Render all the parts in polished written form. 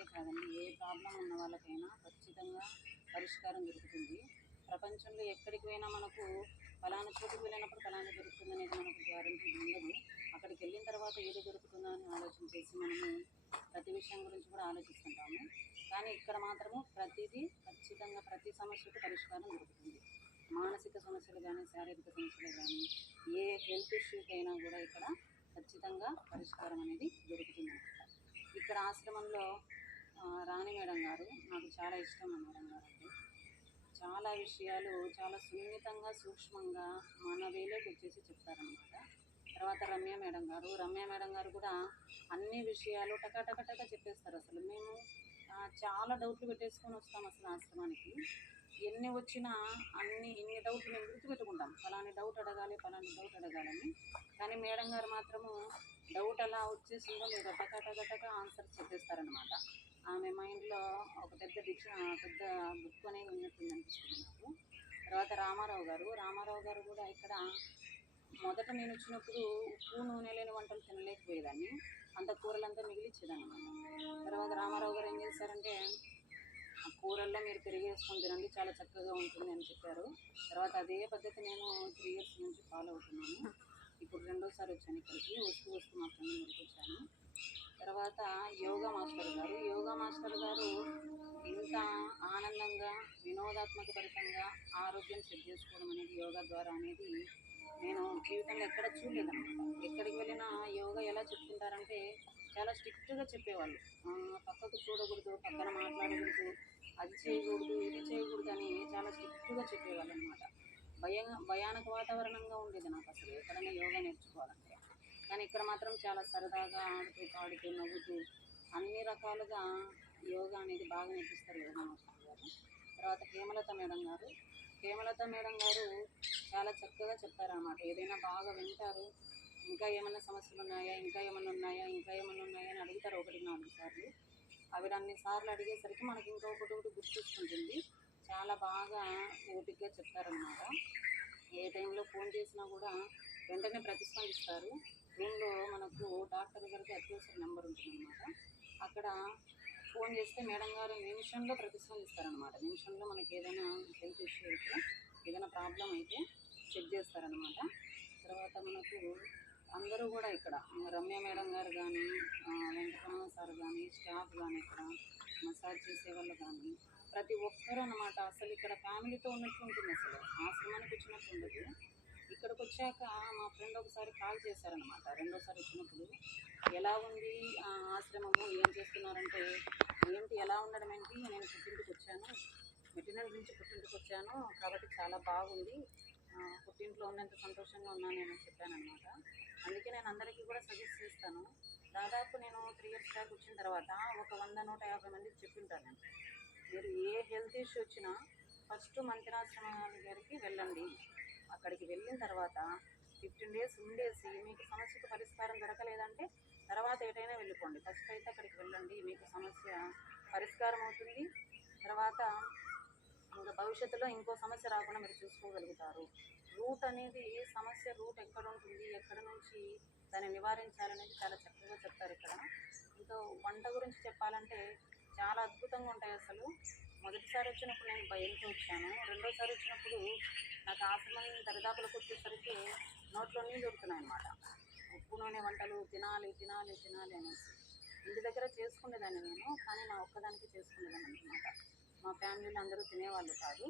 అనే కాదండి, ఏ ప్రాబ్లం ఉన్న వాళ్ళకైనా ఖచ్చితంగా పరిష్కారం దొరుకుతుంది. ప్రపంచంలో ఎక్కడికి పోయినా మనకు ఫలానా చోటుకి వెళ్ళినప్పుడు ఫలానా దొరుకుతుంది అనేది మనకు గ్యారంటీ ఉండదు. అక్కడికి వెళ్ళిన తర్వాత ఏది దొరుకుతుందో అని ఆలోచన చేసి మనము ప్రతి విషయం గురించి కూడా ఆలోచిస్తుంటాము. కానీ ఇక్కడ మాత్రము ప్రతిదీ ఖచ్చితంగా ప్రతి సమస్యకు పరిష్కారం దొరుకుతుంది. మానసిక సమస్యలు కానీ, శారీరక సమస్యలు కానీ, ఏ హెల్త్ ఇష్యూకైనా కూడా ఇక్కడ ఖచ్చితంగా పరిష్కారం అనేది దొరుకుతుంది అన్నమాట. ఇక్కడ ఆశ్రమంలో రాణి మేడం గారు నాకు చాలా ఇష్టం. మేడం గారు అంటే చాలా విషయాలు చాలా సున్నితంగా సూక్ష్మంగా మన వేలోకి వచ్చేసి చెప్తారనమాట. తర్వాత రమ్య మేడం గారు కూడా అన్ని విషయాలు టక చెప్పేస్తారు. అసలు మేము చాలా డౌట్లు పెట్టేసుకొని వస్తాం అసలు ఆశ్రమానికి. ఎన్ని వచ్చినా ఇన్ని డౌట్లు మేము గుర్తుపెట్టుకుంటాం, ఫలాని డౌట్ అడగాలని. కానీ మేడం గారు మాత్రము డౌట్ అలా వచ్చేసిందో లేదా టక ఆన్సర్స్ చెప్పేస్తారనమాట. ఆమె మైండ్లో ఒక పెద్ద బుక్ అనేది ఉన్నట్టుంది అనిపిస్తుంది నాకు. తర్వాత రామారావు గారు కూడా ఇక్కడ మొదట నేను వచ్చినప్పుడు ఉప్పు నూనె లేని వంటలు తినలేకపోయేదాన్ని, అంత కూరలంతా మిగిలిచ్చేదన్నమాట. తర్వాత రామారావు గారు ఏం చేశారంటే, ఆ కూరల్లో మీరు పెరుగు వేసుకొని తినండి, చాలా చక్కగా ఉంటుంది అని చెప్పారు. తర్వాత అదే పద్ధతి నేను 3 years నుంచి ఫాలో అవుతున్నాను. ఇప్పుడు రెండోసారి వచ్చాను ఇక్కడికి, వస్తూ మా ఫ్రెండ్ ఇంటికి వచ్చాను. తర్వాత యోగా మాస్టర్ గారు ఇంత ఆనందంగా వినోదాత్మక భరితంగా ఆరోగ్యం సెట్ చేసుకోవడం అనేది యోగా ద్వారా అనేది నేను జీవితంలో ఎక్కడ చూడలేదన్నమాట. ఎక్కడికి వెళ్ళినా యోగా ఎలా చెప్తుంటారంటే చాలా స్ట్రిక్ట్గా చెప్పేవాళ్ళు. పక్కకు చూడకూడదు, పక్కన మాట్లాడకూడదు, అది చేయకూడదు, ఇది చేయకూడదు అని చాలా స్ట్రిక్ట్గా చెప్పేవాళ్ళు అనమాట. భయానక వాతావరణంగా ఉండేది నాకు అసలు ఎక్కడైనా యోగా నేర్చుకోవాలంటే. కానీ ఇక్కడ మాత్రం చాలా సరదాగా ఆడుతూ పాడుతూ నవ్వుతూ అన్ని రకాలుగా యోగా అనేది బాగా నేర్పిస్తారు యోగా మాస్టర్ గారు. తర్వాత హేమలత మేడం గారు చాలా చక్కగా చెప్తారన్నమాట. ఏదైనా బాగా వింటారు, ఇంకా ఏమైనా సమస్యలు ఉన్నాయా అని అడుగుతారు 1-4 సార్లు. ఆవిడ అన్ని సార్లు అడిగేసరికి మనకి ఇంకొకటి గుర్తొస్తుంటుంది. చాలా బాగా ఓపికగా చెప్తారనమాట. ఏ టైంలో ఫోన్ చేసినా కూడా వెంటనే ప్రతిస్పందిస్తారు. రూమ్లో మనకు డాక్టర్ గారికి అత్యవసర నెంబర్ ఉంటుందన్నమాట. అక్కడ ఫోన్ చేస్తే మేడం గారు నిమిషంలో ప్రతిస్పందిస్తారనమాట. నిమిషంలో మనకి ఏదైనా హెల్త్ ఇష్యూ అయితే, ఏదైనా ప్రాబ్లం అయితే చెక్ చేస్తారనమాట. తర్వాత మనకు అందరూ కూడా ఇక్కడ రమ్య మేడం గారు కానీ, వెంకటరమణ సార్ కానీ, స్టాఫ్ కానీ, ఇక్కడ మసాజ్ చేసేవాళ్ళు కానీ ప్రతి ఒక్కరూ అన్నమాట. అసలు ఇక్కడ ఫ్యామిలీతో ఉన్నట్టు ఉంటుంది, అసలు ఆశ్రమానికి వచ్చినట్టు ఉండదు. ఇక్కడికి వచ్చాక మా ఫ్రెండ్ ఒకసారి కాల్ చేశారనమాట. రెండోసారి వచ్చినప్పుడు ఎలా ఉంది ఆశ్రమము, ఏం చేస్తున్నారంటే, ఏంటి ఎలా ఉండడం ఏంటి, నేను పుట్టింటికి వచ్చాను, మెటీరియల్ నుంచి పుట్టింటికి వచ్చాను కాబట్టి చాలా బాగుంది, పుట్టింట్లో ఉన్నంత సంతోషంగా ఉన్నాను నేను చెప్పానమాట. అందుకే నేను అందరికీ కూడా సజెస్ట్ చేస్తాను. దాదాపు నేను 3 years బ్యాక్ వచ్చిన తర్వాత ఒక 100-150 మందికి చెప్పింటాను నేను, మీరు ఏ హెల్త్ ఇష్యూ వచ్చినా ఫస్ట్ మంత్రాశ్రమాల గారికి వెళ్ళండి. అక్కడికి వెళ్ళిన తర్వాత 15 days ఉండేసి మీకు సమస్యకు పరిష్కారం దొరకలేదంటే తర్వాత ఏటైనా వెళ్ళిపోండి. ఫస్ట్ అయితే అక్కడికి వెళ్ళండి, మీకు సమస్య పరిష్కారం అవుతుంది. తర్వాత ఇంకా భవిష్యత్తులో ఇంకో సమస్య రాకుండా మీరు చూసుకోగలుగుతారు. సమస్య రూట్ ఎక్కడ ఉంటుంది, ఎక్కడ నుంచి దాన్ని నివారించాలనేది చాలా చక్కగా చెప్తారు ఇక్కడ. ఇంకా వంట గురించి చెప్పాలంటే చాలా అద్భుతంగా ఉంటాయి అసలు. మొదటిసారి వచ్చినప్పుడు నేను భయంతో వచ్చాను, రెండోసారి వచ్చినప్పుడు నాకు ఆశ్రమం దరిదాపులకు వచ్చేసరికి నోట్లో నీళ్ళు దొరుకుతున్నాయి అన్నమాట. ఉప్పు నూనె వంటలు తినాలి అనేసి ఇంటి దగ్గర చేసుకునేదాన్ని నేను, కానీ నా ఒక్కదానికి చేసుకునేదాన్ని అనమాట. మా ఫ్యామిలీలో అందరూ తినేవాళ్ళు కాదు.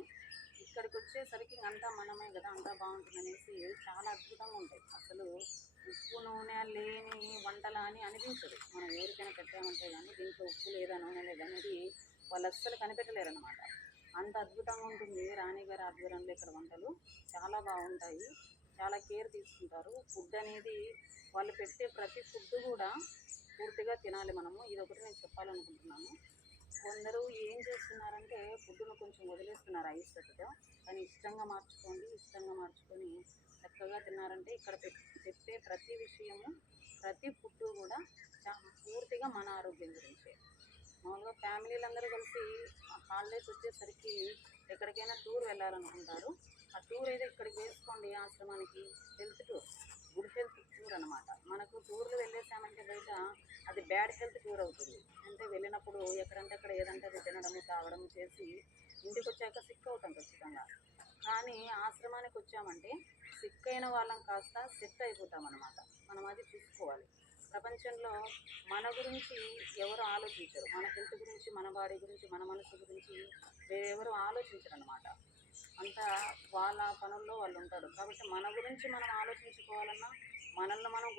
ఇక్కడికి వచ్చేసరికి అంతా మనమే కదా, అంతా బాగుంటుందనేసి చాలా అద్భుతంగా ఉంటాయి అసలు. ఉప్పు నూనె లేని వంటలా అని అనిపించదు. మనం ఎవరికైనా పెట్టామంటే కానీ దీంట్లో ఉప్పు లేదా నూనె లేదా అనేది వాళ్ళు అస్సలు కనిపెట్టలేరు అనమాట. అంత అద్భుతంగా ఉంటుంది. రాణి గారి ఆధ్వర్యంలో ఇక్కడ వంటలు చాలా బాగుంటాయి, చాలా కేర్ తీసుకుంటారు. ఫుడ్ అనేది వాళ్ళు పెట్టే ప్రతి ఫుడ్ కూడా పూర్తిగా తినాలి మనము. ఇదొకటి నేను చెప్పాలనుకుంటున్నాను. కొందరు ఏం చేస్తున్నారంటే ఫుడ్ను కొంచెం వదిలేస్తున్నారు అయిష్టతతో, కానీ ఇష్టంగా మార్చుకొని చక్కగా తిన్నారంటే ఇక్కడ చెప్పే ప్రతి విషయము, ప్రతి ఫుడ్ కూడా పూర్తిగా మన ఆరోగ్యం గురించే. మామూలుగా ఫ్యామిలీలు అందరూ కలిసి హాలిడేస్ వచ్చేసరికి ఎక్కడికైనా టూర్ వెళ్ళాలనుకుంటారు. ఆ టూర్ అయితే ఇక్కడికి వేసుకోండి, ఆశ్రమానికి health tour. Good health tour అనమాట. మనకు టూర్లు వెళ్ళేసామంటే బయట అది బ్యాడ్ హెల్త్ టూర్ అవుతుంది. అంటే వెళ్ళినప్పుడు ఎక్కడంటే అక్కడ ఏదంటే అది తినడము తాగడము చేసి ఇంటికి వచ్చాక సిక్ అవుతాం ఖచ్చితంగా. కానీ ఆశ్రమానికి వచ్చామంటే సిక్ అయిన వాళ్ళం కాస్త సెట్ అయిపోతాం అనమాట. మనం అది చూసుకోవాలి. ప్రపంచంలో మన గురించి ఎవరు ఆలోచించరు. మన హెల్త్ గురించి, మన బాడీ గురించి, మన మనసు గురించి వేరెవరు ఆలోచించరు అనమాట. అంతా వాళ్ళ పనుల్లో వాళ్ళు ఉంటారు. కాబట్టి మన గురించి మనం ఆలోచించుకోవాలన్నా, మనల్ని మనం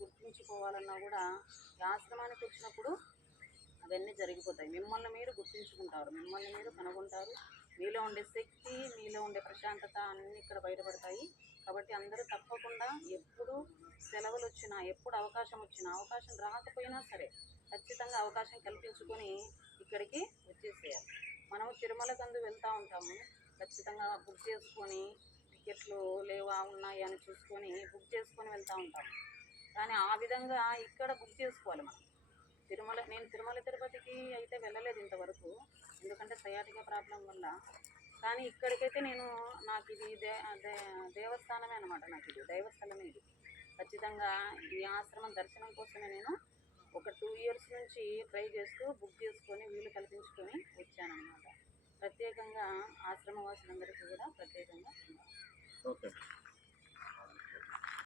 గుర్తించుకోవాలన్నా కూడా ఈ ఆశ్రమానికి వచ్చినప్పుడు అవన్నీ జరిగిపోతాయి. మిమ్మల్ని మీరు గుర్తించుకుంటారు, మిమ్మల్ని మీరు కనుగొంటారు. మీలో ఉండే శక్తి, మీలో ఉండే ప్రశాంతత అన్నీ ఇక్కడ బయటపడతాయి. కాబట్టి అందరూ తప్పకుండా ఎప్పుడు సెలవులు వచ్చినా, ఎప్పుడు అవకాశం వచ్చినా, అవకాశం రాకపోయినా సరే ఖచ్చితంగా అవకాశం కల్పించుకొని ఇక్కడికి వచ్చేసేయాలి. మనము తిరుమలకందు వెళ్తూ ఉంటాము. ఖచ్చితంగా బుక్ చేసుకొని టికెట్లు లేవా ఉన్నాయా అని చూసుకొని బుక్ చేసుకొని వెళ్తూ ఉంటాము. కానీ ఆ విధంగా ఇక్కడ బుక్ చేసుకోవాలి మనం. నేను తిరుమల తిరుపతికి అయితే వెళ్ళలేదు ఇంతవరకు, ఎందుకంటే సయాటికా ప్రాబ్లం వల్ల. కానీ ఇక్కడికైతే నాకు ఇది దేవస్థానమే అనమాట. నాకు ఇది దైవస్థలమే ఇది. ఖచ్చితంగా ఈ ఆశ్రమం దర్శనం కోసమే నేను ఒక 2 ఇయర్స్ నుంచి ట్రై చేస్తూ బుక్ చేసుకొని వీలు కల్పించుకొని వచ్చానన్నమాట. ప్రత్యేకంగా ఆశ్రమవాసులందరికీ కూడా ప్రత్యేకంగా ఓకే.